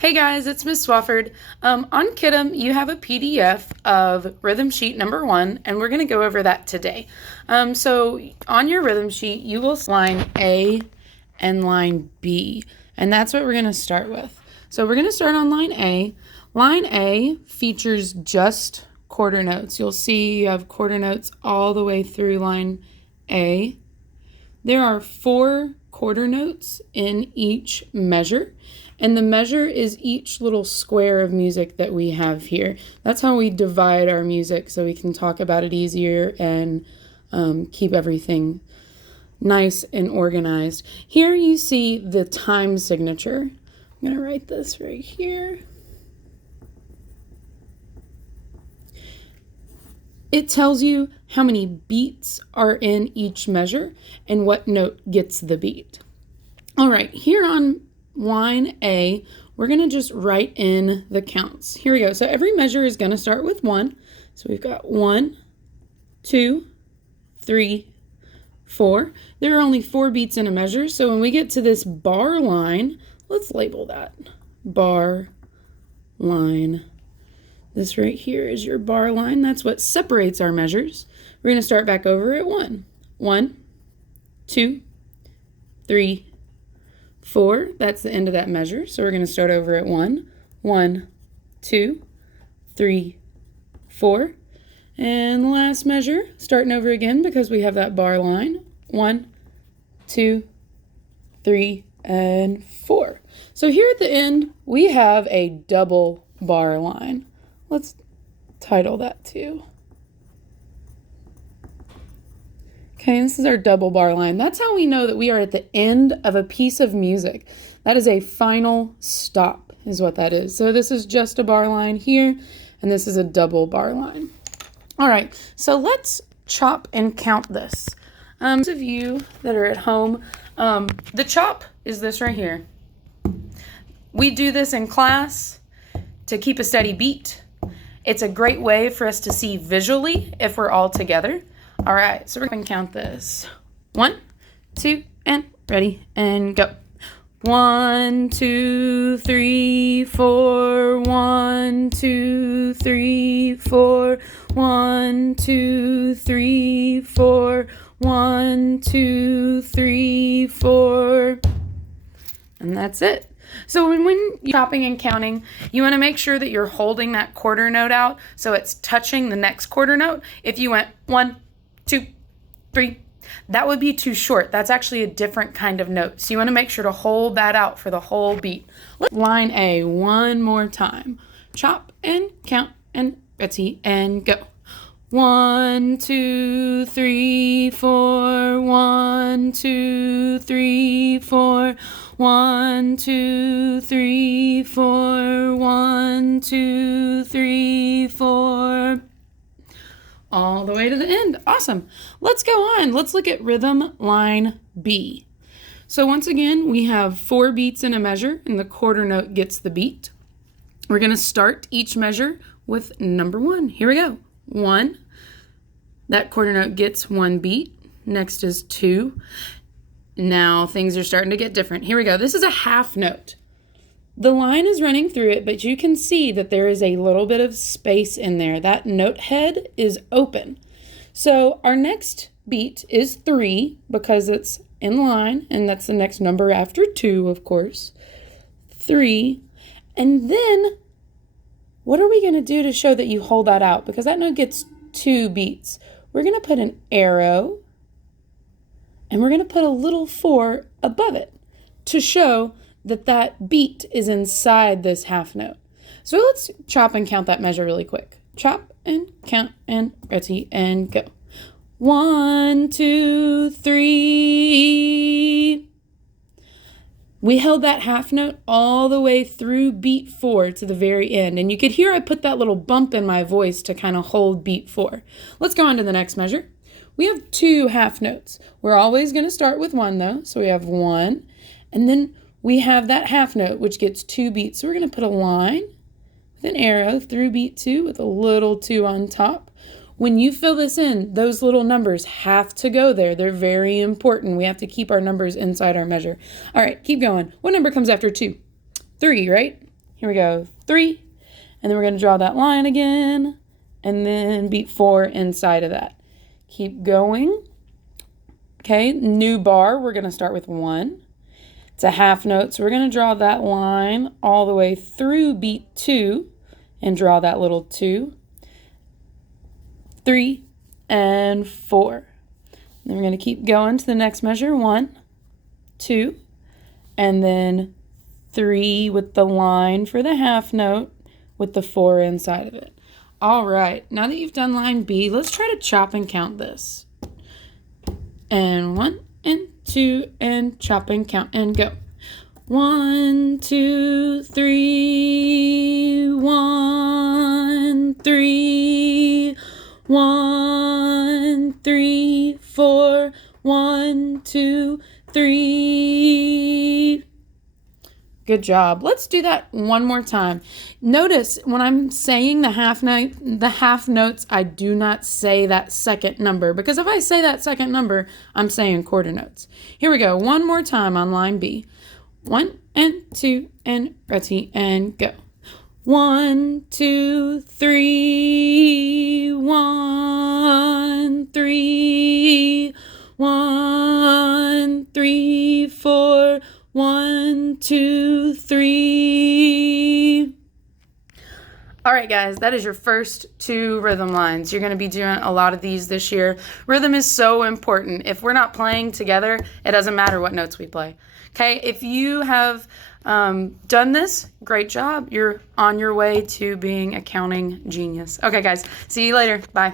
Hey guys, it's Miss Swafford. On Kidem, you have a PDF of rhythm sheet number 1, and we're going to go over that today. So on your rhythm sheet, you will see line A and line B, and that's what we're going to start with. So we're going to start on line A. Line A features just quarter notes. You'll see you have quarter notes all the way through line A. There are 4 quarter notes in each measure, and the measure is each little square of music that we have here. That's how we divide our music so we can talk about it easier and keep everything nice and organized. Here you see the time signature. I'm going to write this right here. It tells you how many beats are in each measure and what note gets the beat. All right, here on line A, we're going to just write in the counts. Here we go. So every measure is going to start with 1. So we've got 1, 2, 3, 4. There are only 4 beats in a measure. So when we get to this bar line, let's label that bar line. This right here is your bar line. That's what separates our measures. We're going to start back over at 1. 1, 2, 3, 4. That's the end of that measure. So we're going to start over at 1. 1, 2, 3, 4. And the last measure, starting over again because we have that bar line. 1, 2, 3, and 4. So here at the end, we have a double bar line. Let's title that too. Okay, this is our double bar line. That's how we know that we are at the end of a piece of music. That is a final stop, is what that is. So this is just a bar line here, and this is a double bar line. All right, so let's chop and count this. Those of you that are at home, the chop is this right here. We do this in class to keep a steady beat. It's a great way for us to see visually if we're all together. All right, so we're going to count this. 1, 2, and ready, and go. 1, 2, 3, 4. 1, 2, 3, 4. 1, 2, 3, 4. 1, 2, 3, 4. And that's it. So when you're chopping and counting, you want to make sure that you're holding that quarter note out so it's touching the next quarter note. If you went 1, 2, 3, that would be too short. That's actually a different kind of note. So you want to make sure to hold that out for the whole beat. Line A one more time. Chop and count and ready and go. 1, 2, 3, 4. 1, 2, 3, 4. 1, 2, 3, 4. 1, 2, 3, 4. All the way to the end. Awesome. Let's go on. Let's look at rhythm line B. So once again, we have 4 beats in a measure, and the quarter note gets the beat. We're going to start each measure with number 1. Here we go. 1. That quarter note gets 1 beat. Next is 2. Now things are starting to get different. Here we go. This is a half note. The line is running through it, but you can see that there is a little bit of space in there. That note head is open. So our next beat is 3 because it's in line, and that's the next number after 2, of course. 3. And then what are we going to do to show that you hold that out? Because that note gets 2 beats. We're going to put an arrow, and we're going to put a little 4 above it to show that that beat is inside this half note. So let's chop and count that measure really quick. Chop and count and ready and go. 1, 2, 3. We held that half note all the way through beat 4 to the very end. And you could hear I put that little bump in my voice to kind of hold beat 4. Let's go on to the next measure. We have 2 half notes. We're always going to start with 1 though. So we have 1, and then we have that half note, which gets 2 beats. So we're going to put a line with an arrow through beat 2 with a little 2 on top. When you fill this in, those little numbers have to go there. They're very important. We have to keep our numbers inside our measure. All right, keep going. What number comes after 2? 3, right? Here we go. 3. And then we're going to draw that line again. And then beat 4 inside of that. Keep going. Okay, new bar. We're going to start with 1. It's a half note, so we're going to draw that line all the way through beat 2 and draw that little 2. 3 and 4. Then we're going to keep going to the next measure. 1, 2, and then 3 with the line for the half note with the 4 inside of it. All right, now that you've done line B, let's try to chop and count this. And 1 and 2 and chop and count and go. 1, 2, 3, 1, 3, 1, 3, 4, 1, 2, 3. Good job. Let's do that one more time. Notice when I'm saying the half notes, I do not say that second number, because if I say that second number, I'm saying quarter notes. Here we go. One more time on line B. 1 and 2 and ready and go. 1, 2, 3, 1, 3, 1, 3, 4, 1, 2, 3. All right, guys, that is your first 2 rhythm lines. You're going to be doing a lot of these this year. Rhythm is so important. If we're not playing together, it doesn't matter what notes we play. Okay, if you have done this, great job. You're on your way to being a counting genius. Okay, guys, see you later. Bye.